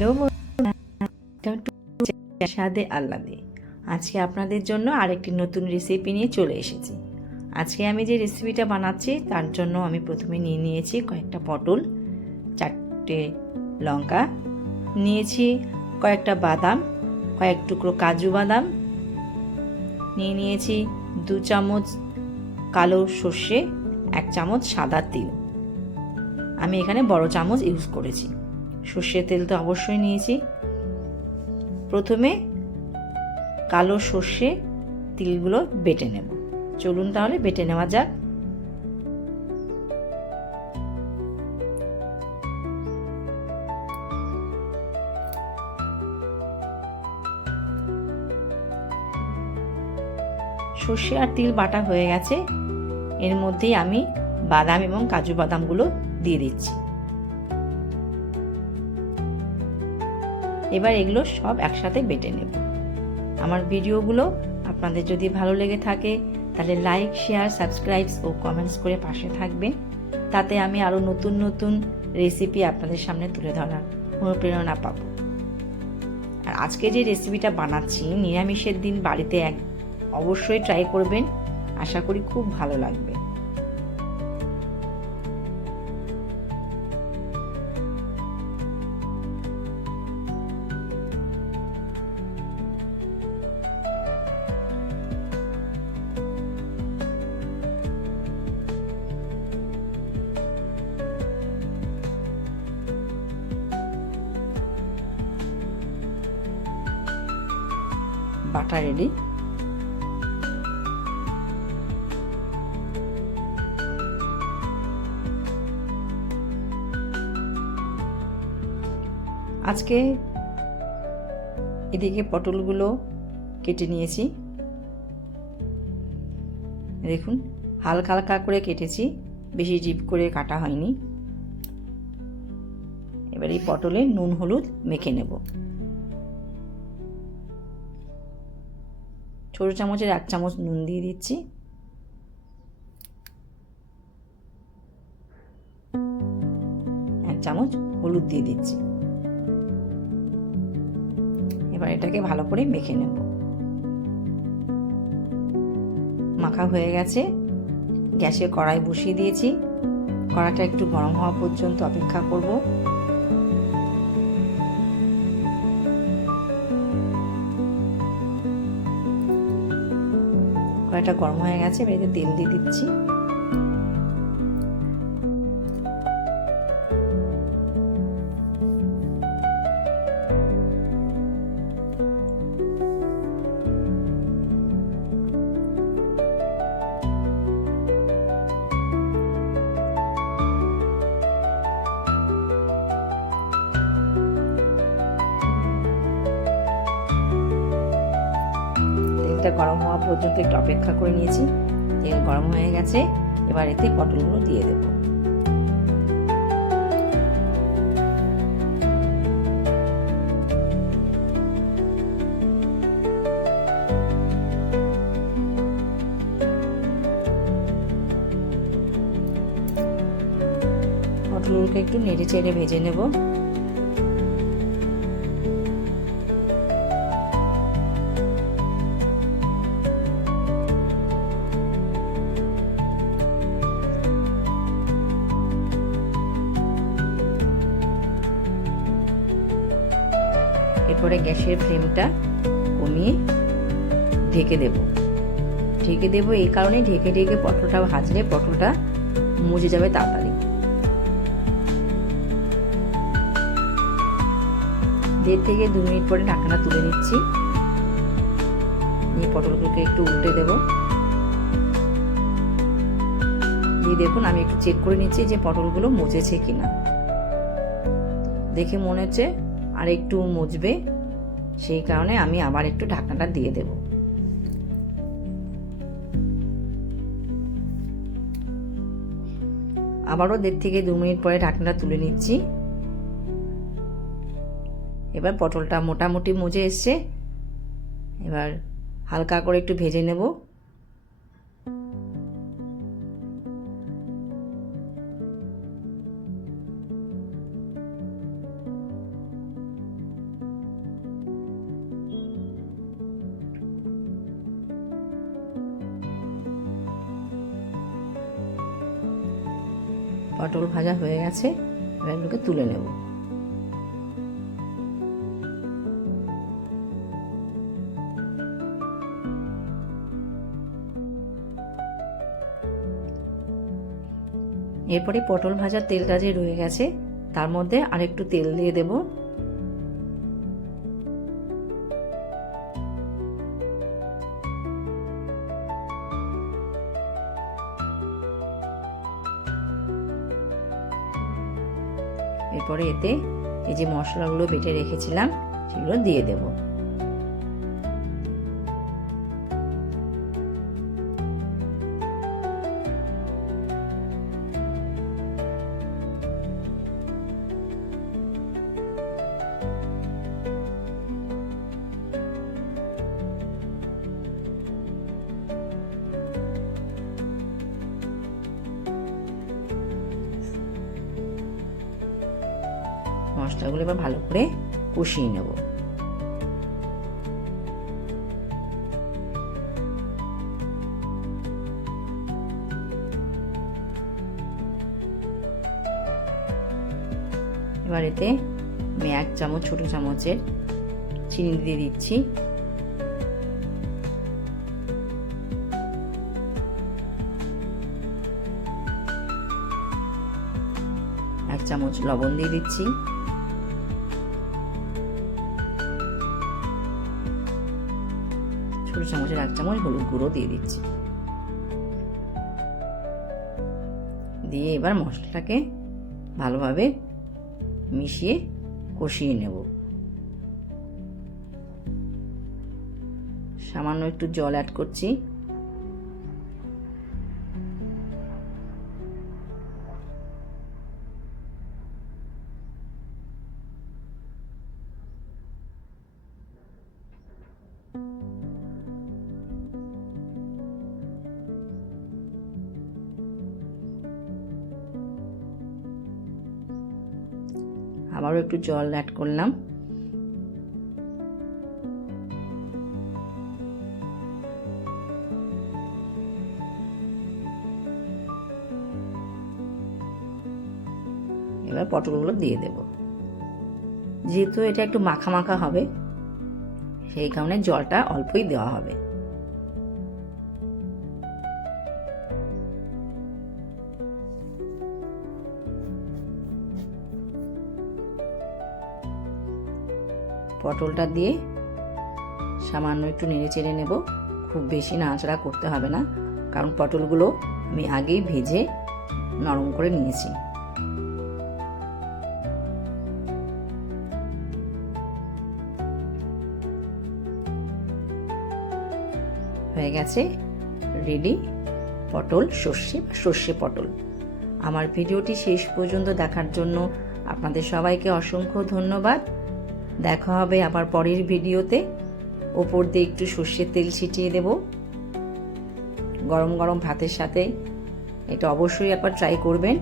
Hello বন্ধুরা, স্বাদে আহ্লাদে আজকে আপনাদের জন্য আরেকটি নতুন রেসিপি নিয়ে চলে এসেছি। আজকে আমি যে রেসিপিটা বানাচ্ছি তার জন্য আমি প্রথমে নিয়ে নিয়েছি কয়েকটা পটল, 4টে লঙ্কা, নিয়েছি কয়েকটা বাদাম, কয়েক টুকরো কাজু বাদাম, নিয়ে নিয়েছি 2 চামচ কালো সর্ষে, 1 চামচ সাদা তিল। আমি এখানে বড় চামচ ইউজ করেছি। সর্ষের তেল তো অবশ্যই নিয়েছি। প্রথমে কালো সর্ষে তিলগুলো বেটে নেব। চলুন তাহলে বেটে নেওয়া যাক। সর্ষে আর তিল বাটা হয়ে গেছে। এর মধ্যেই আমি বাদাম এবং কাজু বাদামগুলো দিয়ে দিচ্ছি। এবার এগুলো সব একসাথে বেটে নেব। আমার ভিডিওগুলো আপনাদের যদি ভালো লেগে থাকে তাহলে লাইক, শেয়ার, সাবস্ক্রাইব ও কমেন্টস করে পাশে থাকবেন। তাতে আমি আরও নতুন নতুন রেসিপি আপনাদের সামনে তুলে ধরার অনুপ্রেরণা পাব। আর আজকে যে রেসিপিটা বানাচ্ছি নিরামিষের দিন বাড়িতে অবশ্যই ট্রাই করবেন। আশা করি খুব ভালো লাগবে। বাটা রেডি। আজকে এদিকে পটলগুলো কেটে নিয়েছি। দেখুন হালকা হালকা করে কেটেছি, বেশি ডিপ করে কাটা হয়নি। এবার এই পটলে নুন হলুদ মেখে নেব। ছোট চামচের 1 চামচ নুন দিয়ে দিচ্ছি। এক চামচ হলুদ দিয়ে দিচ্ছি। এবার এটাকে ভালো করে মেখে নেব। মাখা হয়ে গেছে। গ্যাসে কড়াই বসিয়ে দিয়েছি। কড়াইটা একটু গরম হওয়া পর্যন্ত অপেক্ষা করব। কড়াইটা গরম হয়ে গেছে। এবার এতে তেল দিয়ে দিচ্ছি। তেলটা গরম হওয়া পর্যন্ত একটু অপেক্ষা করে নিয়েছি। তেল গরম হয়ে গেছে। এবার এতে পটলগুলো দিয়ে দেব। পটলগুলোকে একটু নেড়ে চেড়ে ভেজে নেব। এরপরে গ্যাসের ফ্লেমটা কমিয়ে ঢেকে দেব। এই কারণে ঢেকে ঢেকে পটলটা ভাজলে পটলটা মজে যাবে তাড়াতাড়ি। 1.5 থেকে 2 মিনিট পরে ঢাকনা তুলে নিচ্ছি। এই পটলগুলোকে একটু উল্টে দেব। দেখুন আমি একটু চেক করে নিচ্ছি যে পটলগুলো মজেছে কিনা। দেখে মনে হচ্ছে আর একটু মজবে, সেই কারণে আমি আবার একটু ঢাকনাটা দিয়ে দেব। আবারও 1.5 থেকে 2 মিনিট পরে ঢাকনাটা তুলে নিচ্ছি। এবার পটলটা মোটামুটি মজে এসছে। এবার হালকা করে একটু ভেজে নেব। পটল ভাজা হয়ে গেছে, এবার এগুলোকে তুলে নেব। এরপরে পটল ভাজার তেলটা যে রয়ে গেছে তার মধ্যে আরেকটু তেল দিয়ে দেব। এরপরে এতে এই যে মশলাগুলো বেটে রেখেছিলাম সেগুলো দিয়ে দেব। মশলাগুলো এবার ভালো করে কষিয়ে নেব। এবার এতে আমি 1 চামচ ছোট চামচের চিনি দিয়ে দিচ্ছি। এক চামচ লবণ দিয়ে দিচ্ছি। ছোট চামচের 1 চামচ হলুদ গুঁড়ো দিয়ে দিচ্ছি। দিয়ে এবার মশলাটাকে ভালোভাবে মিশিয়ে কষিয়ে নেব। সামান্য একটু জল অ্যাড করছি। আবারও একটু জল অ্যাড করলাম। এবার পটলগুলো দিয়ে দেব। যেহেতু এটা একটু মাখা মাখা হবে সেই কারণে জলটা অল্পই দেওয়া হবে। পটলটা দিয়ে সামান্য একটু নেড়ে চেড়ে নেব। খুব বেশি নাড়াচাড়া করতে হবে না, কারণ পটলগুলো আমি আগেই ভেজে নরম করে নিয়েছি। হয়ে গেছে রেডি পটল সর্ষে বা সর্ষে পটল। আমার ভিডিওটি শেষ পর্যন্ত দেখার জন্য আপনাদের সবাইকে অসংখ্য ধন্যবাদ। দেখা হবে আবার পরের ভিডিওতে। ওপর দিয়ে একটু সর্ষের তেল ছিটিয়ে দেব। গরম গরম ভাতের সাথে এটা অবশ্যই একবার ট্রাই করবেন।